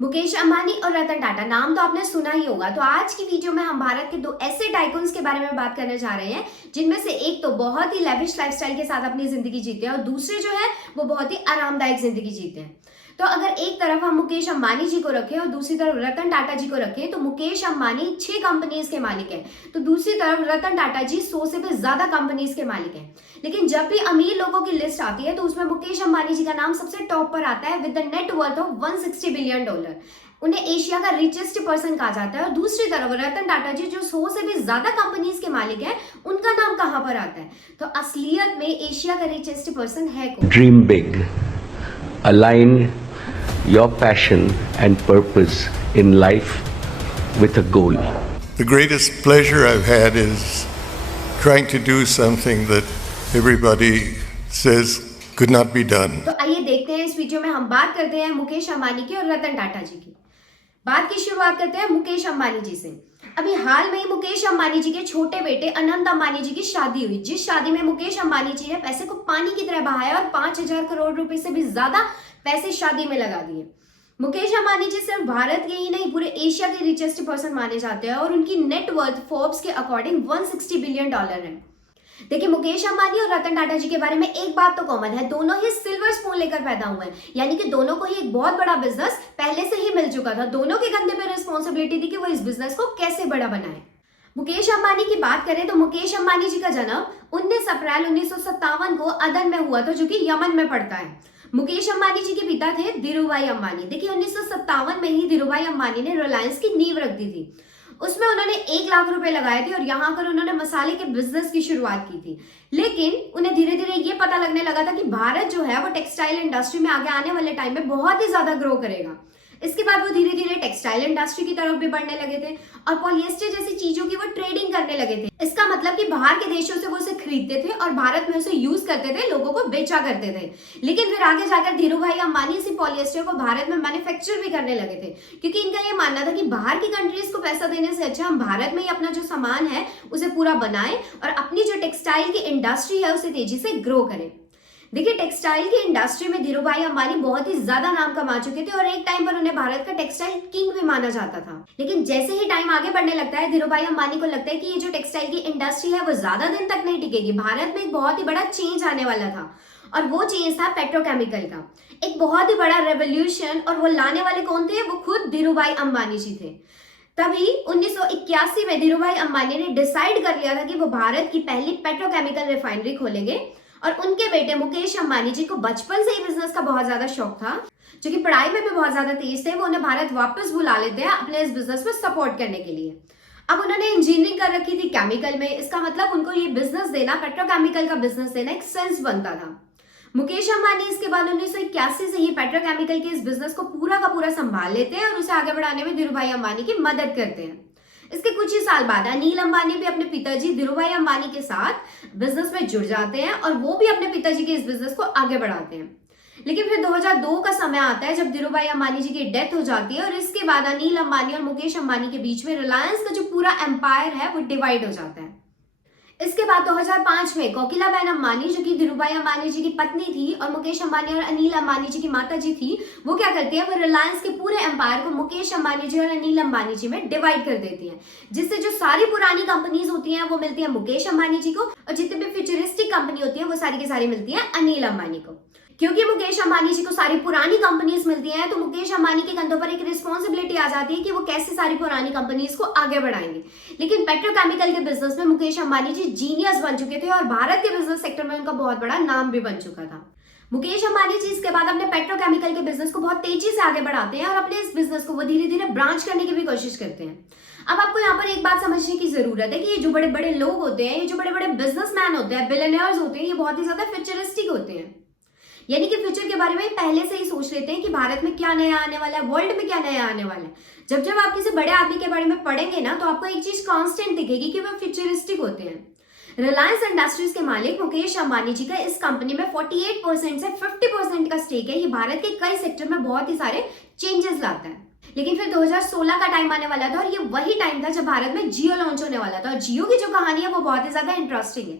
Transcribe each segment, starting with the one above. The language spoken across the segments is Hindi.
मुकेश अंबानी और रतन टाटा नाम तो आपने सुना ही होगा। तो आज की वीडियो में हम भारत के दो ऐसे टाइकून्स के बारे में बात करने जा रहे हैं जिनमें से एक तो बहुत ही लेविश लाइफस्टाइल के साथ अपनी जिंदगी जीते हैं और दूसरे जो है वो बहुत ही आरामदायक जिंदगी जीते हैं। तो अगर एक तरफ हम मुकेश अंबानी जी को रखें और दूसरी तरफ रतन टाटा जी को रखें तो मुकेश अंबानी 6 कंपनीज के मालिक हैं, तो दूसरी तरफ रतन टाटा जी 100 से भी ज्यादा कंपनीज के मालिक हैं। लेकिन जब भी अमीर लोगों की लिस्ट आती है तो उसमें मुकेश अंबानी जी का नाम सबसे टॉप पर आता है with the net worth of $160 billion. उन्हें एशिया का रिचेस्ट पर्सन कहा जाता है। और दूसरी तरफ रतन टाटा जी जो 100 से भी ज्यादा कंपनीज के मालिक हैं, उनका नाम कहां पर आता है? तो असलियत में एशिया का रिचेस्ट पर्सन है कौन? Dream big. Align your passion and purpose in life with a goal. The greatest pleasure I've had is trying to do something that everybody says could not be done. तो आइए देखते हैं, इस वीडियो में हम बात करते हैं मुकेश अंबानी की और रतन टाटा जी की। बात की शुरुआत करते हैं मुकेश अंबानी जी से। अभी हाल में ही मुकेश अंबानी जी के छोटे बेटे अनंत अंबानी जी की शादी हुई, जिस शादी में मुकेश अंबानी जी ने पैसे को पानी की तरह बहाया और 5,000 करोड़ रुपए से भी ज्यादा पैसे शादी में लगा दिए। मुकेश अंबानी जी सिर्फ भारत के ही नहीं पूरे एशिया के रिचेस्ट पर्सन माने जाते हैं और उनकी नेट वर्थ फोर्ब्स के अकॉर्डिंग $160 बिलियन है। देखिए, मुकेश अंबानी और रतन टाटा जी के बारे में एक बात तो कॉमन है, दोनों ही सिल्वर स्पून लेकर पैदा हुए हैं, यानी कि दोनों को ही एक बहुत बड़ा बिजनेस पहले से ही मिल चुका था। दोनों के कंधे पे रिस्पॉन्सिबिलिटी थी कि वो इस बिजनेस को कैसे बड़ा बनाए। मुकेश अंबानी की बात करें तो मुकेश अंबानी जी का जन्म 19 अप्रैल 1957 को अदन में हुआ था, जो कि यमन में पड़ता है। मुकेश अंबानी जी के पिता थे धीरूभाई अंबानी। देखिए, 1957 में ही धीरूभाई अंबानी ने रिलायंस की नींव रख दी थी। उसमें उन्होंने 1 लाख रुपए लगाए थे और यहाँ पर उन्होंने मसाले के बिजनेस की शुरुआत की थी। लेकिन उन्हें धीरे धीरे ये पता लगने लगा था कि भारत जो है वो टेक्सटाइल इंडस्ट्री में आगे आने वाले टाइम में बहुत ही ज्यादा ग्रो करेगा। इसके बाद वो धीरे धीरे टेक्सटाइल इंडस्ट्री की तरफ भी बढ़ने लगे थे और पॉलिएस्टर जैसी चीजों की वो ट्रेडिंग करने लगे थे। इसका मतलब कि बाहर के देशों से वो उसे खरीदते थे और भारत में उसे यूज करते थे, लोगों को बेचा करते थे। लेकिन फिर आगे जाकर धीरूभाई अंबानी इसी पॉलिएस्टर को भारत में मैन्युफैक्चर भी करने लगे थे, क्योंकि इनका ये मानना था कि बाहर की कंट्रीज को पैसा देने से अच्छा हम भारत में ही अपना जो सामान है उसे पूरा बनाएं और अपनी जो टेक्सटाइल की इंडस्ट्री है उसे तेजी से ग्रो करें। देखिए, टेक्सटाइल की इंडस्ट्री में धीरूभाई अंबानी बहुत ही ज्यादा नाम कमा चुके थे और एक टाइम पर उन्हें भारत का टेक्सटाइल किंग भी माना जाता था। लेकिन जैसे ही टाइम आगे बढ़ने लगता है, धीरूभाई अंबानी को लगता है कि ये जो टेक्सटाइल की इंडस्ट्री है वो ज्यादा दिन तक नहीं टिकेगी। भारत में एक बहुत ही बड़ा चेंज आने वाला था और वो चेंज था पेट्रोकेमिकल का, एक बहुत ही बड़ा रेवोल्यूशन। और वो लाने वाले कौन थे? वो खुद धीरूभाई अंबानी जी थे। तभी 1981 में धीरूभाई अंबानी ने डिसाइड कर लिया था कि वो भारत की पहली पेट्रोकेमिकल रिफाइनरी खोलेंगे। और उनके बेटे मुकेश अंबानी जी को बचपन से ही बिजनेस का बहुत ज्यादा शौक था, जो कि पढ़ाई में भी बहुत ज्यादा तेज थे। वो उन्हें भारत वापस बुला लेते हैं अपने इस बिजनेस में सपोर्ट करने के लिए। अब उन्होंने इंजीनियरिंग कर रखी थी केमिकल में, इसका मतलब उनको ये बिजनेस देना, पेट्रोकेमिकल का बिजनेस देना एक सेंस बनता था। मुकेश अंबानी इसके बाद 1981 से ही पेट्रोकेमिकल के इस बिजनेस को पूरा का पूरा संभाल लेते हैं और उसे आगे बढ़ाने में धीरूभाई अंबानी की मदद करते हैं। इसके कुछ ही साल बाद अनिल अंबानी भी अपने पिताजी धीरूभाई अंबानी के साथ बिजनेस में जुड़ जाते हैं और वो भी अपने पिताजी के इस बिजनेस को आगे बढ़ाते हैं। लेकिन फिर 2002 का समय आता है जब धीरूभाई अंबानी जी की डेथ हो जाती है और इसके बाद अनिल अंबानी और मुकेश अंबानी के बीच में रिलायंस का जो पूरा एम्पायर है वो डिवाइड हो जाता है। इसके बाद 2005 में कोकिलाबेन अंबानी, जो कि धीरूभाई अंबानी जी की पत्नी थी और मुकेश अंबानी और अनिल अंबानी जी की माता जी थी, वो क्या करती है, वो रिलायंस के पूरे एम्पायर को मुकेश अंबानी जी और अनिल अंबानी जी में डिवाइड कर देती है, जिससे जो सारी पुरानी कंपनीज होती हैं वो मिलती है मुकेश अंबानी जी को और जितने भी फ्यूचरिस्टिक कंपनी होती है वो सारी की सारी मिलती है अनिल अंबानी को। क्योंकि मुकेश अंबानी जी को सारी पुरानी कंपनीज मिलती हैं तो मुकेश अंबानी के कंधों पर एक रिस्पॉन्सिबिलिटी आ जाती है कि वो कैसे सारी पुरानी कंपनीज को आगे बढ़ाएंगे। लेकिन पेट्रोकेमिकल के बिजनेस में मुकेश अंबानी जी जीनियस बन चुके थे और भारत के बिजनेस सेक्टर में उनका बहुत बड़ा नाम भी बन चुका था। मुकेश अंबानी जी इसके बाद अपने पेट्रोकेमिकल के बिजनेस को बहुत तेजी से आगे बढ़ाते हैं और अपने इस बिजनेस को वो धीरे धीरे ब्रांच करने की भी कोशिश करते हैं। अब आपको यहाँ पर एक बात समझने की जरूरत है कि ये जो बड़े बड़े लोग होते हैं, ये जो बड़े बड़े बिजनेसमैन होते हैं, बिलियनियर्स होते हैं, ये बहुत ही ज्यादा फ्यूचरिस्टिक होते हैं, यानी कि फ्यूचर के बारे में पहले से ही सोच लेते हैं कि भारत में क्या नया आने वाला है, वर्ल्ड में क्या नया आने वाला है। जब जब आप किसी बड़े आदमी के बारे में पढ़ेंगे ना तो आपको एक चीज कांस्टेंट दिखेगी कि वो फ्यूचरिस्टिक होते हैं। रिलायंस इंडस्ट्रीज के मालिक मुकेश अंबानी जी का इस कंपनी में 48% से 50% का स्टेक है। ये भारत के कई सेक्टर में बहुत ही सारे चेंजेस लाता है। लेकिन फिर 2016 का टाइम आने वाला था और ये वही टाइम था जब भारत में जियो लॉन्च होने वाला था और जियो की जो कहानी है वो बहुत ही ज्यादा इंटरेस्टिंग है,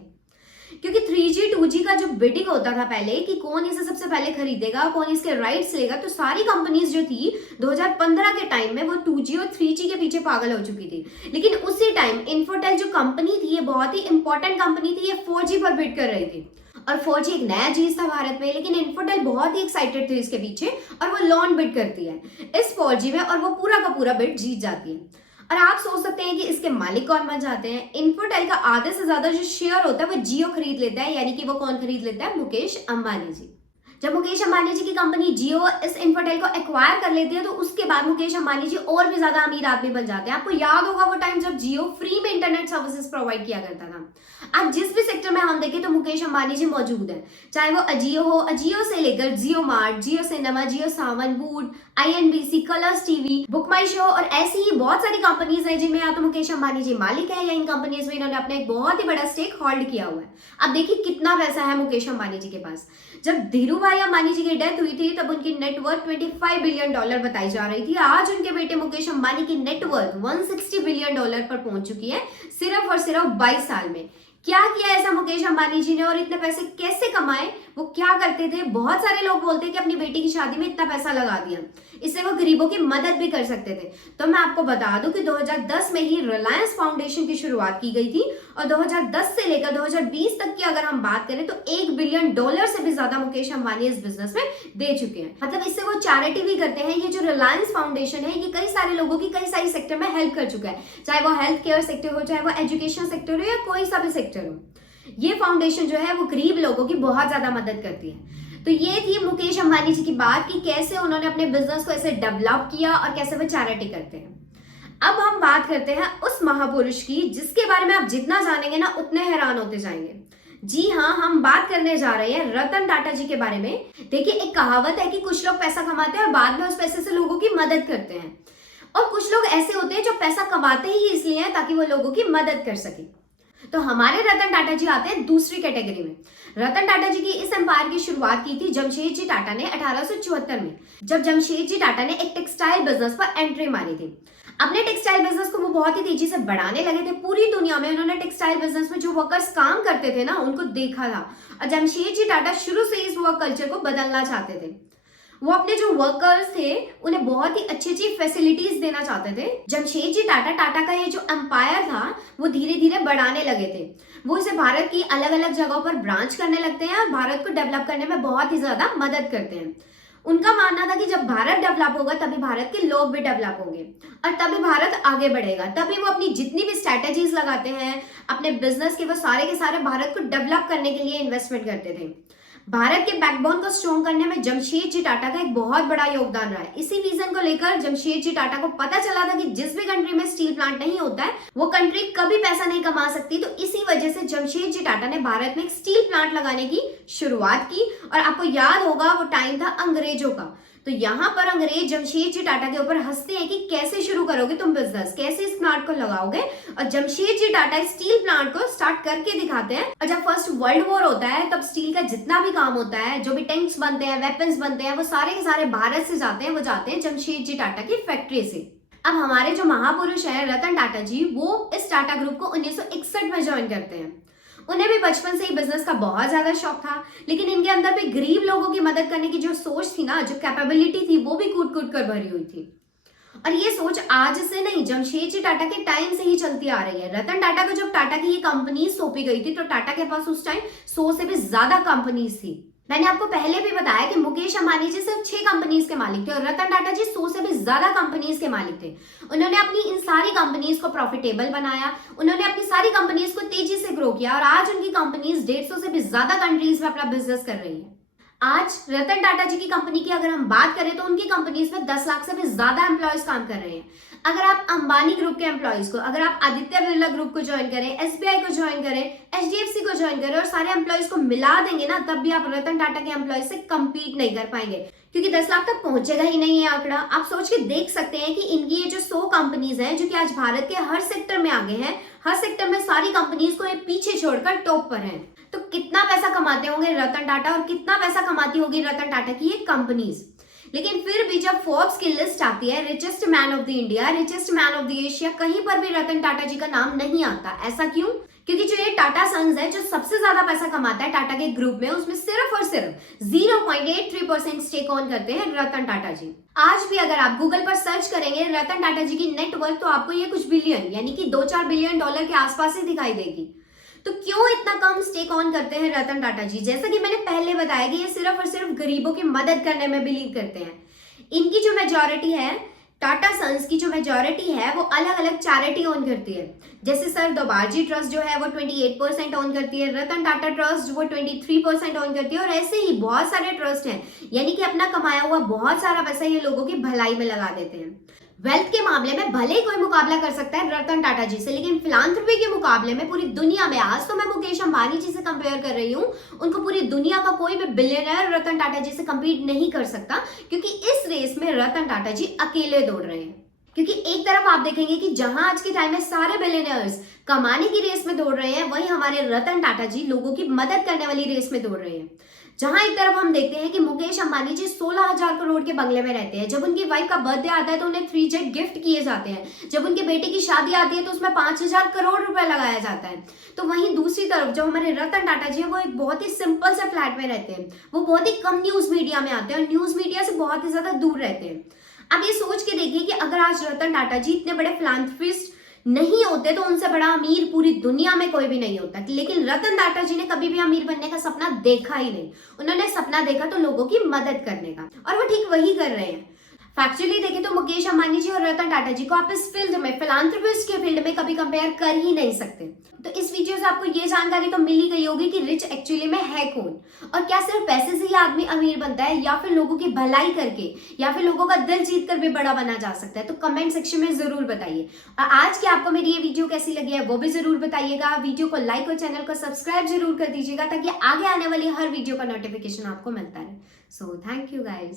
क्योंकि 3G 2G का जो बिडिंग होता था पहले कि कौन इसे सबसे पहले खरीदेगा, कौन इसके राइट्स लेगा, तो सारी कंपनीज जो थी 2015 के टाइम में वो 2G और 3G के पीछे पागल हो चुकी थी। लेकिन उसी टाइम इन्फोटेल जो कंपनी थी, ये बहुत ही इंपॉर्टेंट कंपनी थी, ये 4G पर बिड कर रही थी और 4G एक नया चीज था भारत में, लेकिन इन्फोटेल बहुत ही एक्साइटेड थी इसके पीछे और वो लॉन्च बिड करती है इस 4G में और वो पूरा का पूरा बिड जीत जाती है। और आप सोच सकते हैं कि इसके मालिक कौन बन जाते हैं। इन्फोटेल का आधे से ज्यादा जो शेयर होता है वो जियो खरीद लेता है, यानी कि वो कौन खरीद लेता है, मुकेश अंबानी जी। जब मुकेश अंबानी जी की कंपनी जियो इस इन्फोटेल को एक्वायर कर लेती है तो उसके बाद मुकेश अंबानी जी और भी ज्यादा अमीर आदमी बन जाते हैं। आपको याद होगा वो टाइम जब जियो फ्री में इंटरनेट सर्विसेज प्रोवाइड किया करता था। अब जिस भी सेक्टर में हम देखें तो मुकेश अंबानी जी मौजूद है, चाहे वो अजियो हो, अजियो से लेकर Jio mart, Jio cinema, Jio Saavn, Voot, INBC, Colors TV, book my show और ऐसी ही बहुत सारी कंपनीज हैं जिनमें या तो मुकेश अंबानी जी मालिक है या इन कंपनीज में इन्होंने अपना एक बहुत ही बड़ा स्टेक होल्ड किया हुआ है। अब देखिए कितना पैसा है मुकेश अंबानी जी के पास। जब धीरू भाई अंबानी जी की डेथ हुई थी तब उनकी नेटवर्थ $25 बिलियन बताई जा रही थी। आज उनके बेटे मुकेश अंबानी की नेटवर्थ $160 बिलियन पर पहुंच चुकी है सिर्फ और सिर्फ 22 साल में। क्या किया ऐसा मुकेश अंबानी जी ने और इतने पैसे कैसे कमाए, वो क्या करते थे? बहुत सारे लोग बोलते हैं कि अपनी बेटी की शादी में इतना पैसा लगा दिया, इससे वो गरीबों की मदद भी कर सकते थे। तो मैं आपको बता दूं कि 2010 में ही रिलायंस फाउंडेशन की शुरुआत की गई थी और 2010 से लेकर 2020 तक की अगर हम बात करें तो $1 बिलियन से भी ज्यादा मुकेश अंबानी इस बिजनेस में दे चुके हैं। मतलब इससे वो चैरिटी भी करते हैं। ये जो रिलायंस फाउंडेशन है ये कई सारे लोगों की कई सारी सेक्टर में हेल्प कर चुका है, चाहे वो हेल्थ केयर सेक्टर हो, चाहे वो एजुकेशन सेक्टर हो या कोई सा भी सेक्टर हो। ये फाउंडेशन जो है वो गरीब लोगों की बहुत ज्यादा मदद करती है। तो ये थी मुकेश अंबानी जी की बात कि कैसे उन्होंने अपने बिजनेस को ऐसे डेवलप किया और कैसे वो चैरिटी करते हैं। अब हम बात करते हैं उस महापुरुष की जिसके बारे में आप जितना जानेंगे ना उतने हैरान होते जाएंगे। जी हाँ, हम बात करने जा रहे हैं रतन टाटा जी के बारे में। देखिए, एक कहावत है कि कुछ लोग पैसा कमाते हैं और बाद में उस पैसे से लोगों की मदद करते हैं, और कुछ लोग ऐसे होते हैं जो पैसा कमाते ही इसलिए हैं ताकि वो लोगों की मदद कर सके। तो हमारे रतन टाटा जी आते हैं दूसरी कैटेगरी में। रतन टाटा जी की इस एम्पायर की शुरुआत की थी जमशेदजी टाटा ने 1874 में, जब जमशेदजी टाटा ने एक टेक्सटाइल बिजनेस पर एंट्री मारी थी। अपने टेक्सटाइल बिजनेस को वो बहुत ही तेजी से बढ़ाने लगे थे। पूरी दुनिया में उन्होंने टेक्सटाइल बिजनेस में जो वर्कर्स काम करते थे ना उनको देखा था, और जमशेदजी टाटा शुरू से इस वर्क कल्चर को बदलना चाहते थे। वो अपने जो वर्कर्स थे उन्हें बहुत ही अच्छी अच्छी फैसिलिटीज देना चाहते थे। जमशेदजी टाटा का ये जो एम्पायर था वो धीरे धीरे बढ़ाने लगे थे। वो इसे भारत की अलग अलग जगहों पर ब्रांच करने लगते हैं और भारत को डेवलप करने में बहुत ही ज्यादा मदद करते हैं। उनका मानना था कि जब भारत डेवलप होगा तभी भारत के लोग भी डेवलप होंगे और तभी भारत आगे बढ़ेगा। तभी वो अपनी जितनी भी स्ट्रैटेजीज लगाते हैं अपने बिजनेस के, वो सारे के सारे भारत को डेवलप करने के लिए इन्वेस्टमेंट करते थे। भारत के बैकबोन को स्ट्रॉन्ग करने में जमशेदजी टाटा का एक बहुत बड़ा योगदान रहा है। इसी विजन को लेकर जमशेदजी टाटा को पता चला था कि जिस भी कंट्री में स्टील प्लांट नहीं होता है वो कंट्री कभी पैसा नहीं कमा सकती। तो इसी वजह से जमशेदजी टाटा ने भारत में एक स्टील प्लांट लगाने की शुरुआत की। और आपको याद होगा वो टाइम था अंग्रेजों का, तो यहाँ पर अंग्रेज जमशेदजी टाटा के ऊपर हंसते हैं कि कैसे शुरू करोगे तुम बिजनेस, कैसे इस प्लांट को लगाओगे। और जमशेदजी टाटा स्टील प्लांट को स्टार्ट करके दिखाते हैं। और जब फर्स्ट वर्ल्ड वॉर होता है तब स्टील का जितना भी काम होता है, जो भी टैंक्स बनते हैं, वेपन्स बनते हैं, वो सारे के सारे भारत से जाते हैं, वो जाते हैं जमशेदजी टाटा की फैक्ट्री से। अब हमारे जो महापुरुष है रतन टाटा जी, वो इस टाटा ग्रुप को 1961 में ज्वाइन करते हैं। उन्हें भी बचपन से ही बिजनेस का बहुत ज्यादा शौक था, लेकिन इनके अंदर भी गरीब लोगों की मदद करने की जो सोच थी ना, जो कैपेबिलिटी थी, वो भी कूट कूट कर भरी हुई थी। और ये सोच आज से नहीं, जमशेदजी टाटा के टाइम से ही चलती आ रही है। रतन टाटा को जब टाटा की ये कंपनी सौंपी गई थी तो टाटा के पास उस टाइम 100 से भी ज्यादा कंपनीज थी। मैंने आपको पहले भी बताया कि मुकेश अंबानी जी सिर्फ 6 कंपनीज के मालिक थे और रतन टाटा जी 100 से भी ज्यादा कंपनीज के मालिक थे। उन्होंने अपनी इन सारी कंपनीज को प्रॉफिटेबल बनाया, उन्होंने अपनी सारी कंपनीज को तेजी से ग्रो किया और आज उनकी कंपनीज 150 से भी ज्यादा कंट्रीज में अपना बिजनेस कर रही है। आज रतन टाटा जी की कंपनी की अगर हम बात करें तो उनकी कंपनीज में 10 लाख से भी ज्यादा एम्प्लॉयज काम कर रहे हैं। अगर आप अंबानी ग्रुप के एम्प्लॉयज को, अगर आप आदित्य बिरला ग्रुप को ज्वाइन करें, SBI को ज्वाइन करें, HDFC को ज्वाइन करें और सारे एम्प्लॉयज को मिला देंगे ना, तब भी आप रतन टाटा के एम्प्लॉयज से कम्पीट नहीं कर पाएंगे, क्योंकि 10 लाख तक पहुंचेगा ही नहीं है आंकड़ा। आप सोच के देख सकते हैं कि इनकी ये जो 100 कंपनीज हैं जो कि आज भारत के हर सेक्टर में आगे हैं, हर सेक्टर में सारी कंपनीज को ये पीछे छोड़कर टॉप पर हैं। तो कितना पैसा कमाते होंगे रतन टाटा और कितना पैसा कमाती होगी रतन टाटा की ये कंपनीज। लेकिन फिर भी जब फोर्ब्स की लिस्ट आती है richest man of the India, richest man of the Asia, कहीं पर भी रतन टाटा जी का नाम नहीं आता। ऐसा क्यों? क्योंकि जो ये टाटा सन्स है, जो सबसे ज्यादा पैसा कमाता है टाटा के ग्रुप में, उसमें सिर्फ और सिर्फ 0.83% स्टेक ऑन करते हैं रतन टाटा जी। आज भी अगर आप गूगल पर सर्च करेंगे रतन टाटा जी की नेटवर्थ, तो आपको ये कुछ बिलियन यानी कि 2-4 बिलियन डॉलर के आसपास ही दिखाई देगी। तो क्यों इतना कम स्टेक ऑन करते हैं रतन टाटा जी? जैसा कि मैंने पहले बताया कि ये सिर्फ और सिर्फ गरीबों की मदद करने में बिलीव करते हैं। इनकी जो मेजॉरिटी है, टाटा सन्स की जो मेजॉरिटी है, वो अलग अलग चैरिटी ओन करती है। जैसे सर दोबारजी ट्रस्ट जो है वो 28% ओन करती है, रतन टाटा ट्रस्ट वो 23% ओन करती है, और ऐसे ही बहुत सारे ट्रस्ट हैं, यानी कि अपना कमाया हुआ बहुत सारा पैसा ये लोगों की भलाई में लगा देते हैं। वेल्थ के मामले में भले ही कोई मुकाबला कर सकता है रतन टाटा जी से, लेकिन फिलांथ्रपी के मुकाबले में पूरी दुनिया में, आज तो मैं मुकेश अंबानी जी से कंपेयर कर रही हूँ, उनको पूरी दुनिया का कोई भी बिलियनर रतन टाटा जी से कंपीट नहीं कर सकता, क्योंकि इस रेस में रतन टाटा जी अकेले दौड़ रहे हैं। क्योंकि एक तरफ आप देखेंगे कि जहां आज के टाइम में सारे बिलियनर्स कमाने की रेस में दौड़ रहे हैं, वहीं हमारे रतन टाटा जी लोगों की मदद करने वाली रेस में दौड़ रहे हैं। जहां एक तरफ हम देखते हैं कि मुकेश अंबानी जी 16,000 करोड़ के बंगले में रहते हैं, जब उनकी वाइफ का बर्थडे आता है तो उन्हें 3 जेट गिफ्ट किए जाते हैं, जब उनके बेटे की शादी आती है तो उसमें 5,000 करोड़ रुपए लगाया जाता है। तो वहीं दूसरी तरफ जो हमारे रतन टाटा जी है, वो एक बहुत ही सिंपल से फ्लैट में रहते हैं, वो बहुत ही कम न्यूज मीडिया में आते हैं और न्यूज मीडिया से बहुत ही ज्यादा दूर रहते हैं। अब ये सोच के देखिए कि अगर आज रतन टाटा जी इतने बड़े फिलांथ्रपिस्ट नहीं होते तो उनसे बड़ा अमीर पूरी दुनिया में कोई भी नहीं होता, लेकिन रतन टाटा जी ने कभी भी अमीर बनने का सपना देखा ही नहीं। उन्होंने सपना देखा तो लोगों की मदद करने का, और वो ठीक वही कर रहे हैं। फैक्चुअली देखें तो मुकेश अंबानी जी और रतन टाटा जी को आप इस फील्ड में, फिलांथ्रपिस्ट के फील्ड में कभी कंपेयर कर ही नहीं सकते। तो इस वीडियो से आपको ये जानकारी तो मिल ही गई होगी कि रिच एक्चुअली में है कौन, और क्या सिर्फ पैसे से ही आदमी अमीर बनता है, या फिर लोगों की भलाई करके, या फिर लोगों का दिल जीत कर भी बड़ा बना जा सकता है। तो कमेंट सेक्शन में जरूर बताइए। और आज की आपको मेरी ये वीडियो कैसी लगी है वो भी जरूर बताइएगा। वीडियो को लाइक और चैनल को सब्सक्राइब जरूर कर दीजिएगा, ताकि आगे आने वाली हर वीडियो का नोटिफिकेशन आपको मिलता रहे। So thank you guys.